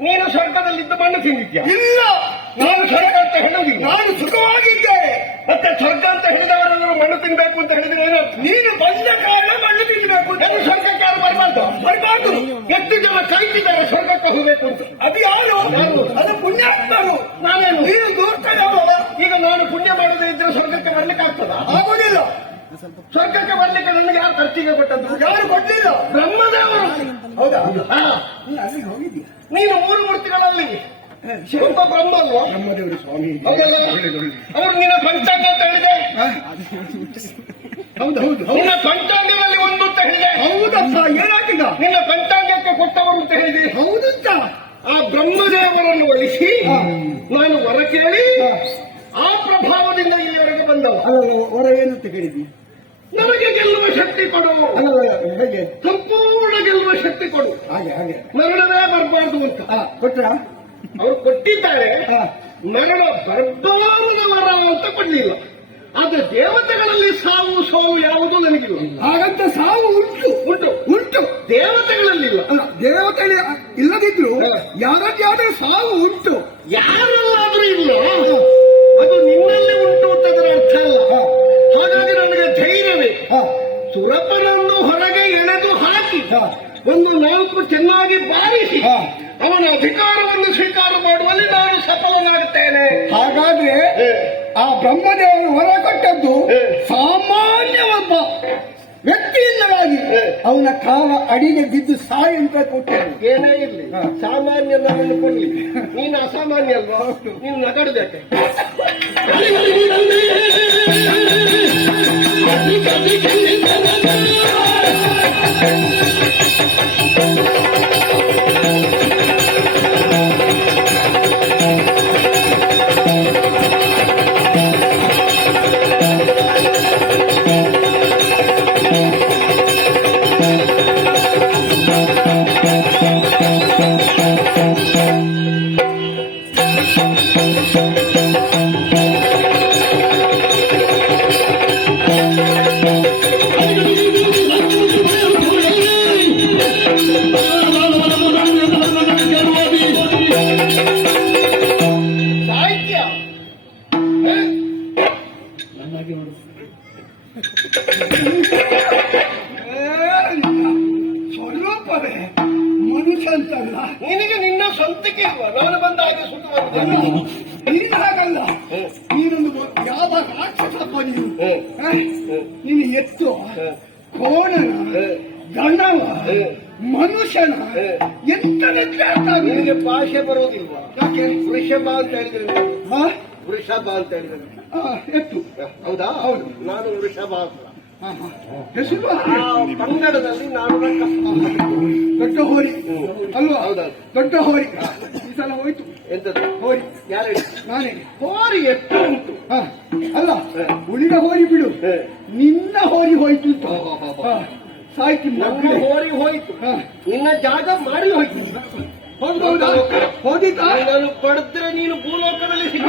ಮಣ್ಣು ತಿಂದಿದ್ಯಾ? ಇಲ್ಲ. ನಾನು ಸ್ವರ್ಗ ಅಂತ ಹೇಳುವುದಿಲ್ಲ. ನಾನು ಸುಖವಾಗಿದ್ದೆ. ಮತ್ತೆ ಸ್ವರ್ಗ ಅಂತ ಹೇಳಿದವರನ್ನು ಮಣ್ಣು ತಿನ್ಬೇಕು ಅಂತ ಹೇಳಿದ್ರೆ ಏನು? ನೀನು ಬಂದ ಕಾರಣ ಮಣ್ಣು ತಿನ್ನಬೇಕು ನಾನು ಸ್ವರ್ಗಕ್ಕೆ ಯಾರು ಬರಬಾರ್ದು? ಬರಬಾರ್ದು. ಎಷ್ಟು ಜನ ಕೈತಿದ್ದಾರೆ ಸ್ವರ್ಗಕ್ಕೆ ಹೋಗಬೇಕು ಅಂತ. ಅದು ಯಾರು? ಅದು ಅದು ಪುಣ್ಯಾತ್ಮರು. ನಾನೇನು? ನೀನು ದೂರ್ತ ಯಾವವ? ಈಗ ನಾನು ಪುಣ್ಯ ಮಾಡದೇ ಇದ್ರೆ ಸ್ವರ್ಗಕ್ಕೆ ಬರ್ಲಿಕ್ಕೆ ಆಗ್ತದ? ಆಗೋದಿಲ್ಲ. ಸ್ವರ್ಗಕ್ಕೆ ಬರ್ಲಿಕ್ಕೆ ನನಗೆ ಯಾರು ಖರ್ಚಿಗೆ ಕೊಟ್ಟದ್ದು? ಯಾರು ಕೊಟ್ಟಿಲ್ಲ ಬ್ರಹ್ಮದೇವರು. ಹೌದಾ. ನೀನು ಅಲ್ಲಿಗೆ ಹೋಗಿದ್ಯಾ ನೀನು ಮೂರು ಮೂರ್ತಿಗಳಲ್ಲಿ. ಶಿವಪ್ಪ ಬ್ರಹ್ಮ ಅಲ್ವಾ ಬ್ರಹ್ಮದೇವರು ಸ್ವಾಮಿ ಅವ್ರು ನಿನ್ನ ಪಂಚಾಂಗ ಅಂತ ಹೇಳಿದೆ. ಹೌದು ಹೌದು ಹೌದು. ನಿನ್ನ ಪಂಚಾಂಗದಲ್ಲಿ ಒಂದು ಅಂತ ಹೇಳಿದೆ. ಹೌದಪ್ಪ ಏನಾಗಿದ? ನಿನ್ನ ಪಂಚಾಂಗಕ್ಕೆ ಕೊಟ್ಟವರು ಅಂತ ಹೇಳಿದೆ. ಹೌದಂತ ಆ ಬ್ರಹ್ಮದೇವರನ್ನು ಒಲಿಸಿ. ನಾನು ವರ ಕೇಳಿ ಆ ಪ್ರಭಾವದಿಂದ ಇಲ್ಲಿವರೆಗೆ ಬಂದವ ವರ ಏನಂತ ಕೇಳಿದ್ವಿ ನಮಗೆ ಗೆಲ್ಲುವ ಶಕ್ತಿ ಕೊಡು. ಹೇಗೆ? ಸಂಪೂರ್ಣ ಗೆಲ್ಲುವ ಶಕ್ತಿ ಕೊಡು. ಹಾಗೆ ಹಾಗೆ. ಮರಣವೇ ಬರಬಾರ್ದು ಅಂತ. ಕೊಟ್ಟ ಕೊಟ್ರ? ಅವರು ಕೊಟ್ಟಿದ್ದಾರೆ. ಮರಣ ಬರಬಾರದ ವರ ಅಂತ ಕೊಡಲಿಲ್ಲ. ಆದ್ರೆ ದೇವತೆಗಳಲ್ಲಿ ಸಾವು ಸೋವು ಯಾವುದು ನನಗಿಲ್ಲ. ಹಾಗಂತ ಸಾವು ಉಂಟು. ಉಂಟು. ಉಂಟು. ದೇವತೆಗಳಲ್ಲಿಲ್ಲ. ದೇವತೆಗಳ ದೇವತೆ ಇಲ್ಲದಿದ್ರು. ಯಾರದ್ದಾದ್ರೂ ಸಾವು ಉಂಟು. ಸುರಪನನ್ನು ಹೊರಗೆ ಎಳೆದು ಹಾಕಿದ್ದ. ಒಂದು ನಾಲ್ಕು ಚೆನ್ನಾಗಿ ಬಾರಿಸಿ. ಅವನ ಅಧಿಕಾರವನ್ನು ಸ್ವೀಕಾರ ಮಾಡುವಲ್ಲಿ ನಾನು ಸಫಲನಾಗುತ್ತೇನೆ ಹಾಗಾದ್ರೆ. ಆ ಬ್ರಹ್ಮದೇವರು ಹೊರ ಕೊಟ್ಟದ್ದು. ಸಾಮಾನ್ಯ ಒಬ್ಬ ವ್ಯಕ್ತಿಯಿಂದವಾಗಿ ಹೇ. ಅವನ ಕಾಲ ಅಡಿಗೆ ಬಿದ್ದು ಸಾಯಿ ಅಂತ ಕೊಟ್ಟರು ಏನೇ ಇರ್ಲಿ. ಸಾಮಾನ್ಯ ನಾನು ಕೊಡ್ಲಿ ನೀನು ಅಸಾಮಾನ್ಯ ಅಲ್ವಾ ನೀನು ನಗಡದಕ್ಕೆ? ಸ್ವರೂಪವೇ ನಿನ್ನ ನಾನು ಬಂದಾಗ ಸುಮ್ಮನೆ ಸುಟ್ಟು ಹಾಗಲ್ಲ. ನೀನೊಂದು ಯಾವಾಗ ರಾಕ್ಷಸಪ್ಪ ನೀನು ನಿನ್ನ? ನೀನು ಎತ್ತು ಕೋಣನ ಗಣವ ಮನುಷ್ಯನ. ಎಂತ ವ್ಯತ್ಯಾಸ? ನಿನಗೆ ಭಾಷೆ ಬರೋದಿಲ್ವಾ? ಯಾಕೆ? ವೃಷಭ ಅಂತ ಹೇಳಿದ್ರೆ? ವೃಷಭ ಅಂತ ಹೇಳಿದ್ರೆ. ಎತ್ತು. ಹೌದಾ? ಹೌದು. ನಾನು ವೃಷಭ ಅಂತ. ಕನ್ನಡದಲ್ಲಿ ನಾನು ದೊಡ್ಡ ಹೋರಿ. ಅಲ್ವಾ? ಹೌದಾ ದೊಡ್ಡ ಹೋರಿ. ಈ ಸಲ ಹೋಯ್ತು. ಎಂತದ್ದು ಹೋರಿ. ಯಾರು? ನಾನೇ. ಹೋರಿ ಎಷ್ಟು ಉಂಟು. ಅಲ್ಲ. ಉಳಿದ ಹೋರಿ ಬಿಡು. ನಿನ್ನ ಹೋರಿ ಹೋಯ್ತು ಸಾಯ್ತು ನಮ್ಮ ಹೋರಿ ಹೋಯ್ತು. ನಿನ್ನ ಜಾಗ ಮಾಡಿ ಹೋಯ್ತು ಹೌದು ಹೌದಾ ಹೋದಿತಾ ನಾನು ಪಡೆದ್ರೆ ನೀನು ಭೂಲೋಕದಲ್ಲಿ ಸಿಕ್ಕ